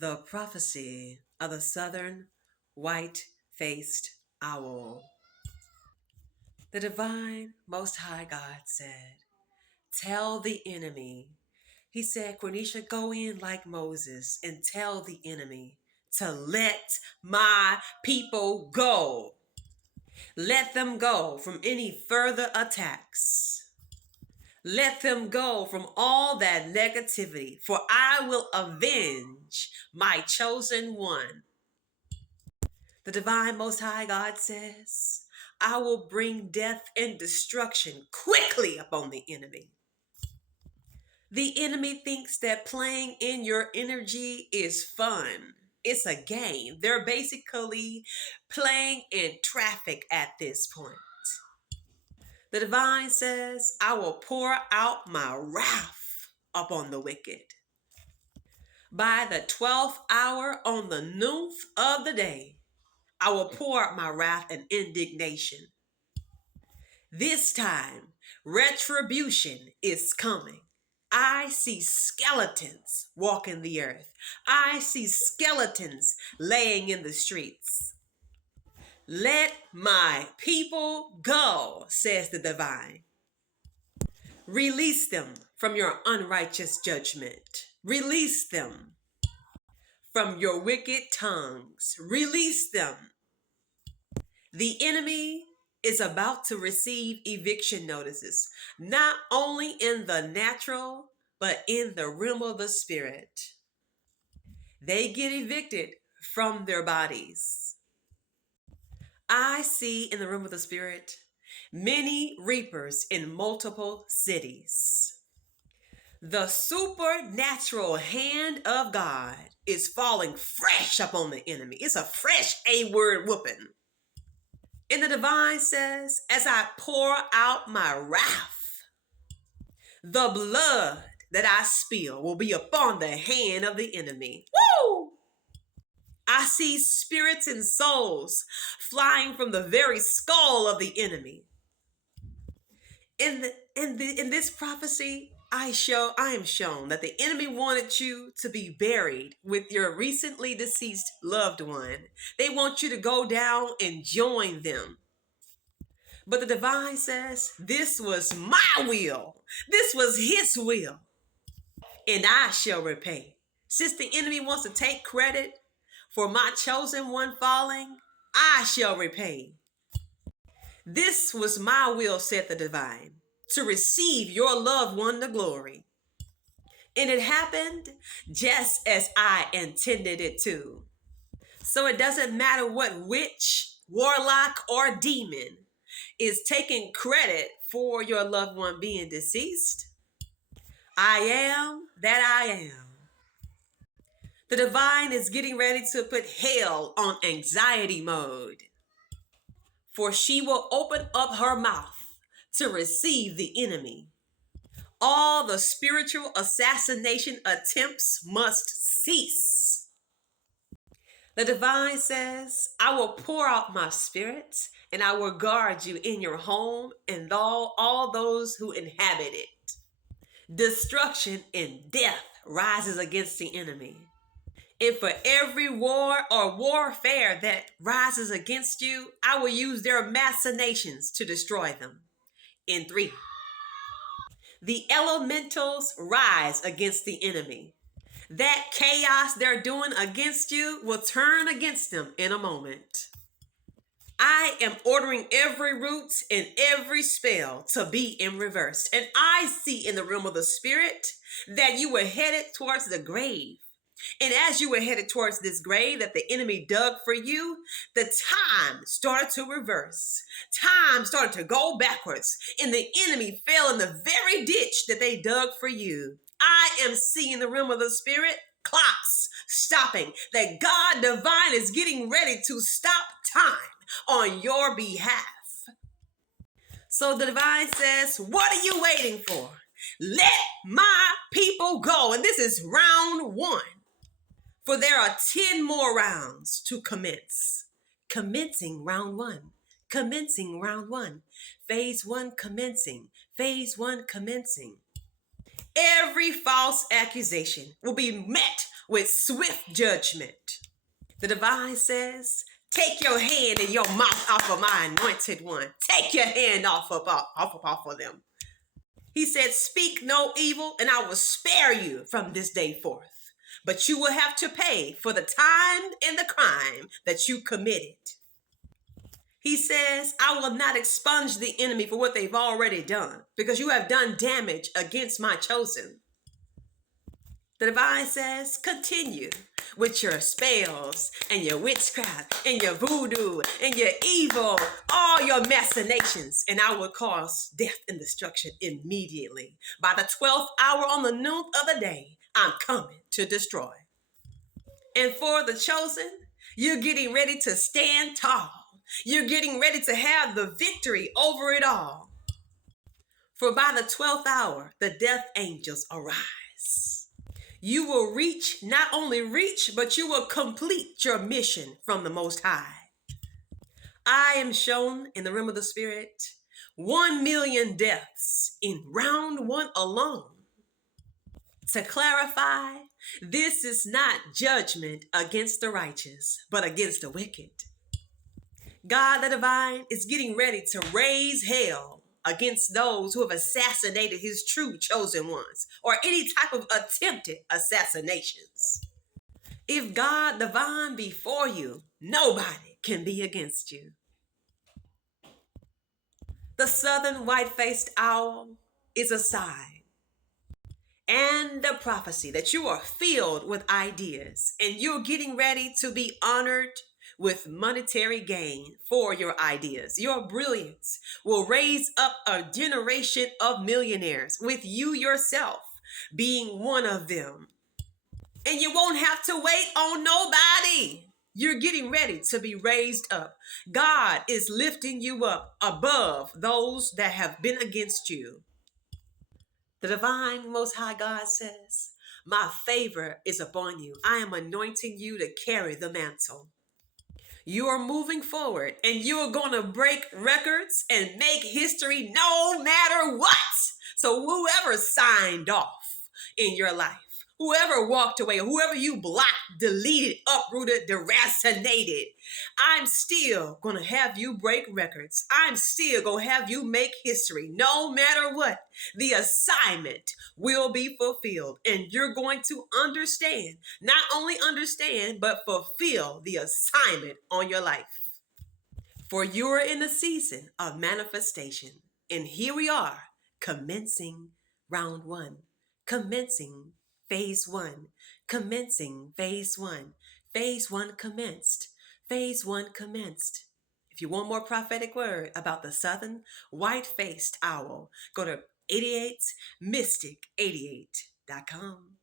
The prophecy of the southern white-faced owl. The divine Most High God said, tell the enemy. He said, Quornesha, go in like Moses and tell the enemy to let my people go. Let them go from any further attacks. Let them go from all that negativity, for I will avenge my chosen one. The divine Most High God says, I will bring death and destruction quickly upon the enemy. The enemy thinks that playing in your energy is fun. It's a game. They're basically playing in traffic at this point. The divine says, I will pour out my wrath upon the wicked. By the 12th hour on the noonth of the day, I will pour out my wrath and indignation. This time, retribution is coming. I see skeletons walking the earth. I see skeletons laying in the streets. Let my people go, says the divine. Release them from your unrighteous judgment. Release them from your wicked tongues. Release them. The enemy is about to receive eviction notices, not only in the natural, but in the realm of the spirit. They get evicted from their bodies. I see in the realm of the spirit many reapers in multiple cities. The supernatural hand of God is falling fresh upon the enemy. It's a fresh A-word whooping. And the divine says, as I pour out my wrath, the blood that I spill will be upon the hand of the enemy. Woo! I see spirits and souls flying from the very skull of the enemy. In this prophecy, I am shown that the enemy wanted you to be buried with your recently deceased loved one. They want you to go down and join them. But the divine says, this was my will. This was his will. And I shall repay. Since the enemy wants to take credit for my chosen one falling, I shall repay. This was my will, said the divine, to receive your loved one to glory. And it happened just as I intended it to. So it doesn't matter what witch, warlock, or demon is taking credit for your loved one being deceased. I am that I am. The divine is getting ready to put hell on anxiety mode, for she will open up her mouth to receive the enemy. All the spiritual assassination attempts must cease. The divine says, I will pour out my spirit and I will guard you in your home and all those who inhabit it. Destruction and death rises against the enemy. And for every war or warfare that rises against you, I will use their machinations to destroy them. In 3. The elementals rise against the enemy. That chaos they're doing against you will turn against them in a moment. I am ordering every root and every spell to be in reverse. And I see in the realm of the spirit that you were headed towards the grave. And as you were headed towards this grave that the enemy dug for you, the time started to reverse. Time started to go backwards. And the enemy fell in the very ditch that they dug for you. I am seeing the realm of the spirit, clocks stopping, that God divine is getting ready to stop time on your behalf. So the divine says, what are you waiting for? Let my people go. And this is round 1. For there are 10 more rounds to commence. Commencing round 1. Commencing round 1. Phase 1 commencing. Phase 1 commencing. Every false accusation will be met with swift judgment. The divine says, take your hand and your mouth off of my anointed one. Take your hand off of them. He said, speak no evil, and I will spare you from this day forth. But you will have to pay for the time and the crime that you committed. He says, I will not expunge the enemy for what they've already done, because you have done damage against my chosen. The divine says, continue with your spells and your witchcraft and your voodoo and your evil, all your machinations, and I will cause death and destruction immediately. By the 12th hour on the noon of the day, I'm coming to destroy. And for the chosen, you're getting ready to stand tall. You're getting ready to have the victory over it all. For by the 12th hour, the death angels arise. You will not only reach, but you will complete your mission from the Most High. I am shown in the realm of the Spirit 1 million deaths in round 1 alone. To clarify, this is not judgment against the righteous, but against the wicked. God the divine is getting ready to raise hell against those who have assassinated his true chosen ones, or any type of attempted assassinations. If God divine be for you, nobody can be against you. The southern white-faced owl is a sign and a prophecy that you are filled with ideas and you're getting ready to be honored with monetary gain for your ideas. Your brilliance will raise up a generation of millionaires, with you yourself being one of them. And you won't have to wait on nobody. You're getting ready to be raised up. God is lifting you up above those that have been against you. The divine Most High God says, my favor is upon you. I am anointing you to carry the mantle. You are moving forward and you're going to break records and make history no matter what. So whoever signed off in your life, whoever walked away, whoever you blocked, deleted, uprooted, deracinated, I'm still going to have you break records. I'm still going to have you make history. No matter what, the assignment will be fulfilled. And you're going to understand, not only understand, but fulfill the assignment on your life. For you're in a season of manifestation. And here we are, commencing round 1, commencing phase 1, commencing phase 1. Phase 1 commenced. Phase 1 commenced. If you want more prophetic word about the southern white-faced owl, go to 88mystic88.com.